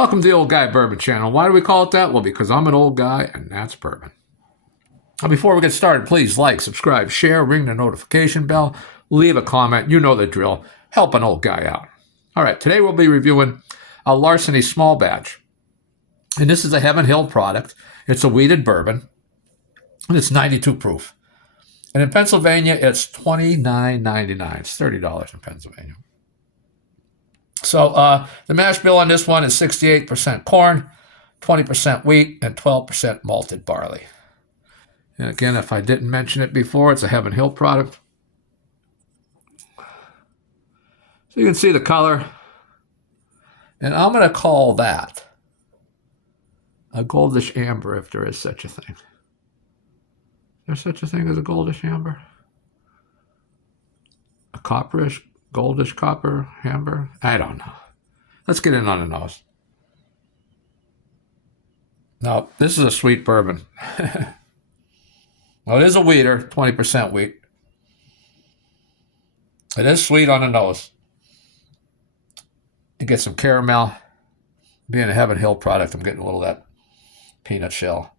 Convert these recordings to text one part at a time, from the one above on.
Welcome to the Old Guy Bourbon Channel. Why do we call it that? Well, because I'm an old guy, and that's bourbon. Now, before we get started, please like, subscribe, share, ring the notification bell, leave a comment. You know the drill. Help an old guy out. All right, today we'll be reviewing a Larceny small batch. And this is a Heaven Hill product. It's a wheated bourbon, and it's 92 proof. And in Pennsylvania, it's $29.99. It's $30 in Pennsylvania. So the mash bill on this one is 68% corn, 20% wheat, and 12% malted barley. And again, if I didn't mention it before, it's a Heaven Hill product. So you can see the color. And I'm going to call that a goldish amber, if there is such a thing. Is there such a thing as a goldish amber? A copperish, goldish copper amber? I don't know. Let's get in on the nose. Now, this is a sweet bourbon. Well, it is a wheater, 20% wheat. It is sweet on the nose. You get some caramel. Being a Heaven Hill product, I'm getting a little of that peanut shell.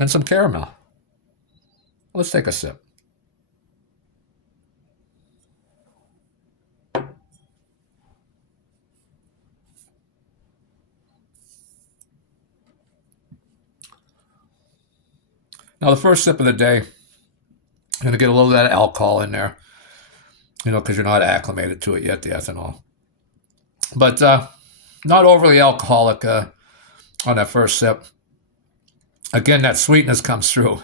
And some caramel. Let's take a sip. Now, the first sip of the day, I'm going to get a little of that alcohol in there, because you're not acclimated to it yet, the ethanol. But not overly alcoholic on that first sip. Again, that sweetness comes through,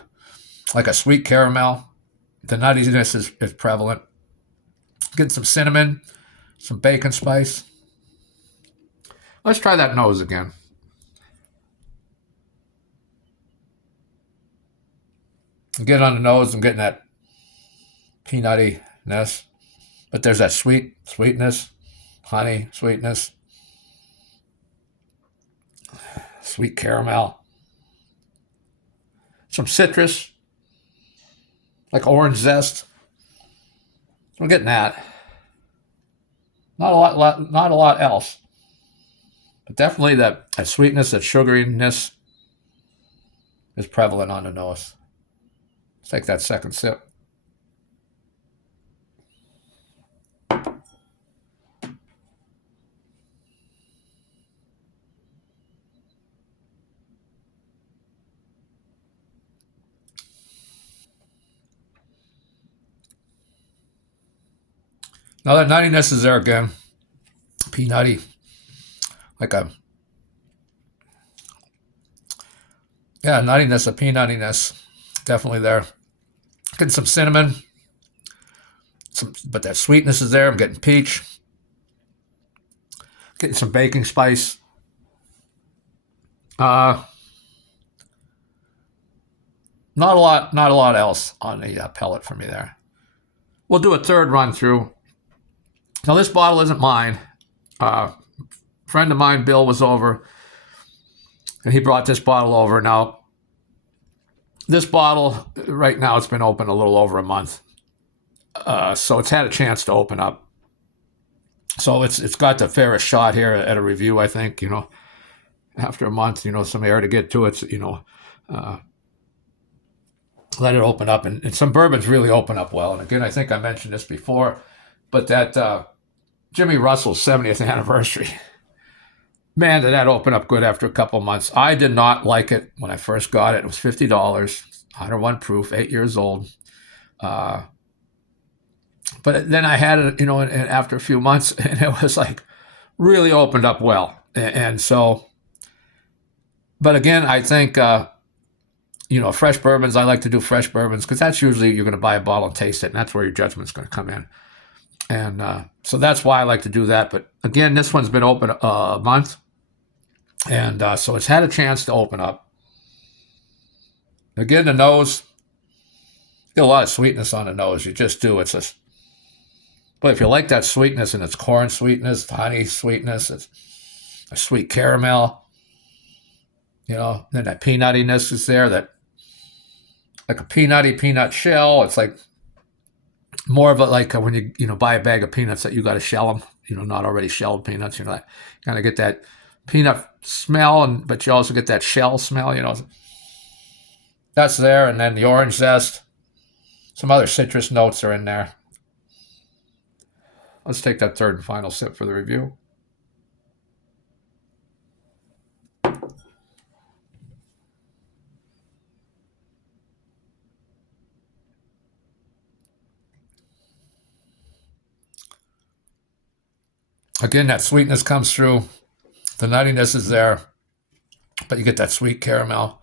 like a sweet caramel. The nuttiness is prevalent. Getting some cinnamon, some bacon spice. Let's try that nose again. Get on the nose, I'm getting that peanuttiness, but there's that sweetness, honey, sweetness, sweet caramel, some citrus, like orange zest. We're getting that. Not a lot else, but definitely that sweetness, that sugariness is prevalent on the nose. Let's take that second sip. Now that nuttiness is there again. Peanutty. Nuttiness, a peanuttiness. Definitely there. Getting some cinnamon. But that sweetness is there. I'm getting peach. Getting some baking spice. Not a lot else on the pellet for me there. We'll do a third run through. Now, this bottle isn't mine. A friend of mine, Bill, was over, and he brought this bottle over. Now, this bottle, right now, it's been open a little over a month. So it's had a chance to open up. So it's got the fairest shot here at a review, I think, after a month, some air to get to it, let it open up. And some bourbons really open up well. And again, I think I mentioned this before, but that Jimmy Russell's 70th anniversary, man, did that open up good after a couple months. I did not like it when I first got it. It was $50, 101 proof, 8 years old. But then I had it, and after a few months, and it was like really opened up well. And so, but again, I think, fresh bourbons, I like to do fresh bourbons because that's usually you're going to buy a bottle and taste it, and that's where your judgment's going to come in. And so that's why I like to do that. But again, this one's been open a month. And so it's had a chance to open up. Again, the nose, you get a lot of sweetness on the nose. You just do. But if you like that sweetness, and it's corn sweetness, honey sweetness, it's a sweet caramel, then that peanuttiness is there, that like a peanut shell. It's like More of a like when you buy a bag of peanuts that you got to shell them, not already shelled peanuts. Kind of get that peanut smell, but you also get that shell smell. That's there, and then the orange zest. Some other citrus notes are in there. Let's take that third and final sip for the review. Again, that sweetness comes through. The nuttiness is there, but you get that sweet caramel.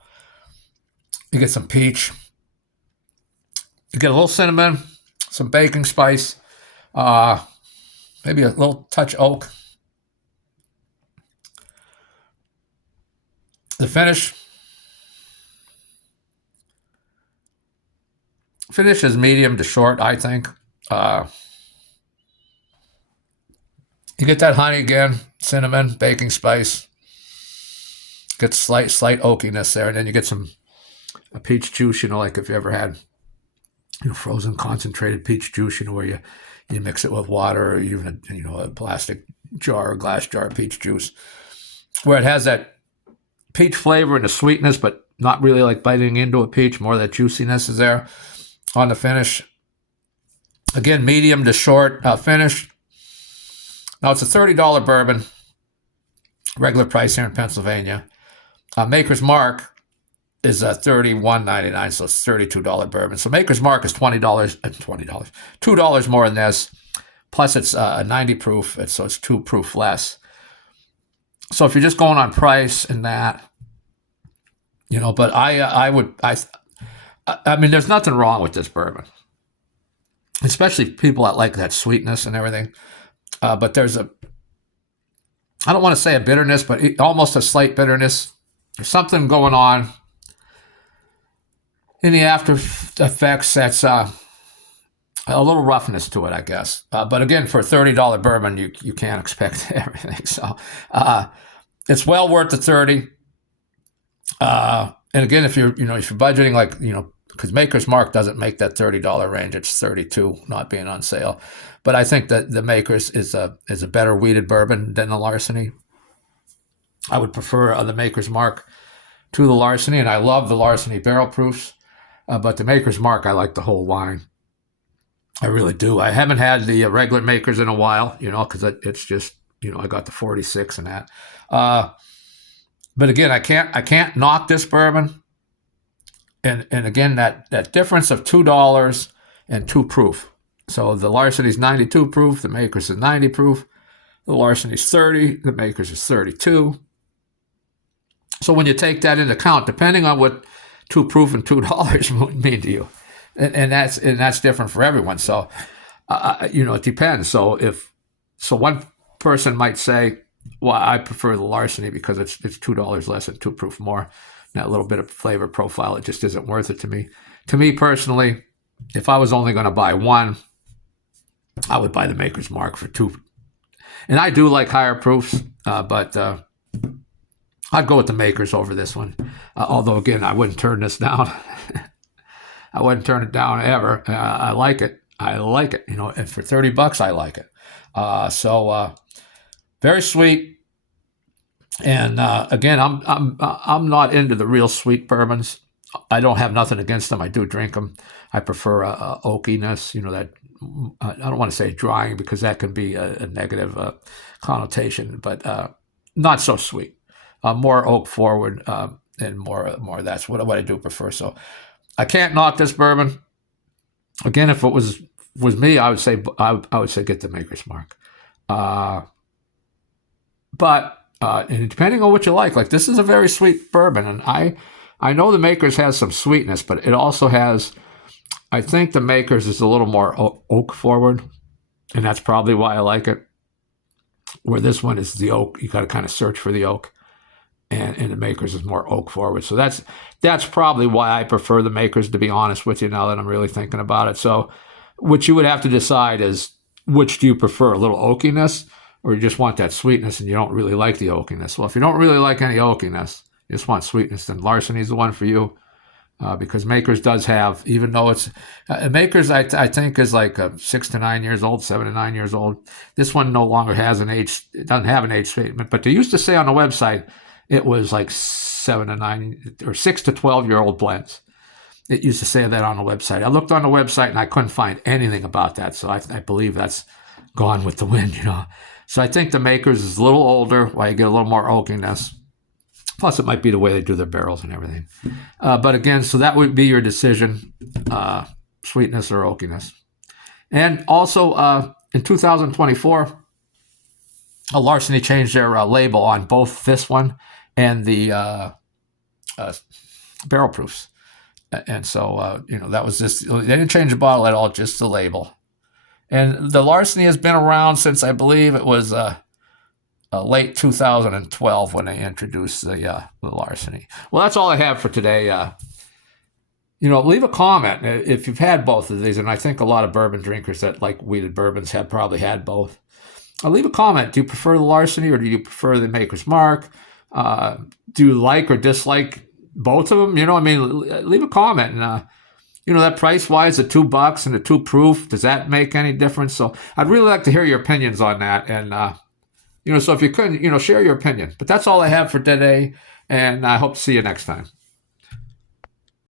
You get some peach. You get a little cinnamon, some baking spice, maybe a little touch oak. The finish is medium to short, I think. You get that honey again, cinnamon, baking spice. Get slight oakiness there, and then you get a peach juice. Like if you ever had frozen concentrated peach juice, where you mix it with water, or even a plastic jar or glass jar of peach juice, where it has that peach flavor and the sweetness, but not really like biting into a peach. More of that juiciness is there on the finish. Again, medium to short finish. Now it's a $30 bourbon, regular price here in Pennsylvania. Maker's Mark is $31.99, so it's $32 bourbon. So Maker's Mark is $2 more than this. Plus it's a 90 proof, so it's 2 proof less. So if you're just going on price and that, but I mean, there's nothing wrong with this bourbon, especially people that like that sweetness and everything. But there's I don't want to say a bitterness, but almost a slight bitterness. There's something going on in the after effects that's a little roughness to it, I guess. But again, for a $30 bourbon, you can't expect everything. So it's well worth the $30. And again, if you're budgeting because Maker's Mark doesn't make that $30 range, it's $32, not being on sale. But I think that the Maker's is a better wheated bourbon than the Larceny. I would prefer the Maker's Mark to the Larceny, and I love the Larceny barrel proofs. But the Maker's Mark, I like the whole line. I really do. I haven't had the regular Maker's in a while, because it's just, I got the 46 and that. But again, I can't knock this bourbon. And again, that difference of $2 and 2 proof. So the Larceny's 92 proof, the Maker's is 90 proof. The Larceny's 30, the Maker's is 32. So when you take that into account, depending on what 2 proof and $2 mean to you, and that's different for everyone. So it depends. So one person might say, well, I prefer the Larceny because it's $2 less and 2 proof more. That little bit of flavor profile, it just isn't worth it to me. To me personally, if I was only going to buy one, I would buy the Maker's Mark for 2. And I do like higher proofs, but I'd go with the Maker's over this one. Although, again, I wouldn't turn this down. I wouldn't turn it down ever. I like it. And for $30, I like it. So very sweet. And again, I'm not into the real sweet bourbons. I don't have nothing against them. I do drink them. I prefer oakiness. That I don't want to say drying because that can be a negative connotation, but not so sweet. More oak forward and more. That's what I do prefer. So I can't knock this bourbon. Again, if it was me, I would say get the Maker's Mark. But and depending on what you like this is a very sweet bourbon, and I know the Maker's has some sweetness, but it also has. I think the Maker's is a little more oak forward, and that's probably why I like it. Where this one is the oak, you got to kind of search for the oak, and the Maker's is more oak forward. So that's probably why I prefer the Maker's, to be honest with you, now that I'm really thinking about it. So what you would have to decide is, which do you prefer, a little oakiness, or you just want that sweetness and you don't really like the oakiness? Well, if you don't really like any oakiness, you just want sweetness, then Larceny's the one for you. because Makers does have, even though it's Makers, I think is like 6 to 9 years old, 7 to 9 years old. This one no longer has an age; it doesn't have an age statement. But they used to say on the website it was like 7 to 9 or 6 to 12-year-old blends. It used to say that on the website. I looked on the website and I couldn't find anything about that. So I believe that's gone with the wind, So I think the Makers is a little older, while you get a little more oakiness. Plus, it might be the way they do their barrels and everything. But again, so that would be your decision, sweetness or oakiness. And also, in 2024, Larceny changed their label on both this one and the barrel proofs. And so, that was just, they didn't change the bottle at all, just the label. And the Larceny has been around since, I believe it was late 2012 when they introduced the Larceny. Well, that's all I have for today. Leave a comment if you've had both of these, and I think a lot of bourbon drinkers that like wheated bourbons have probably had both. Leave a comment. Do you prefer the Larceny or do you prefer the Maker's Mark? Do you like or dislike both of them? Leave a comment. And, that price-wise, the $2 and the 2 proof, does that make any difference? So I'd really like to hear your opinions on that. And, so if you could, share your opinion. But that's all I have for today, and I hope to see you next time.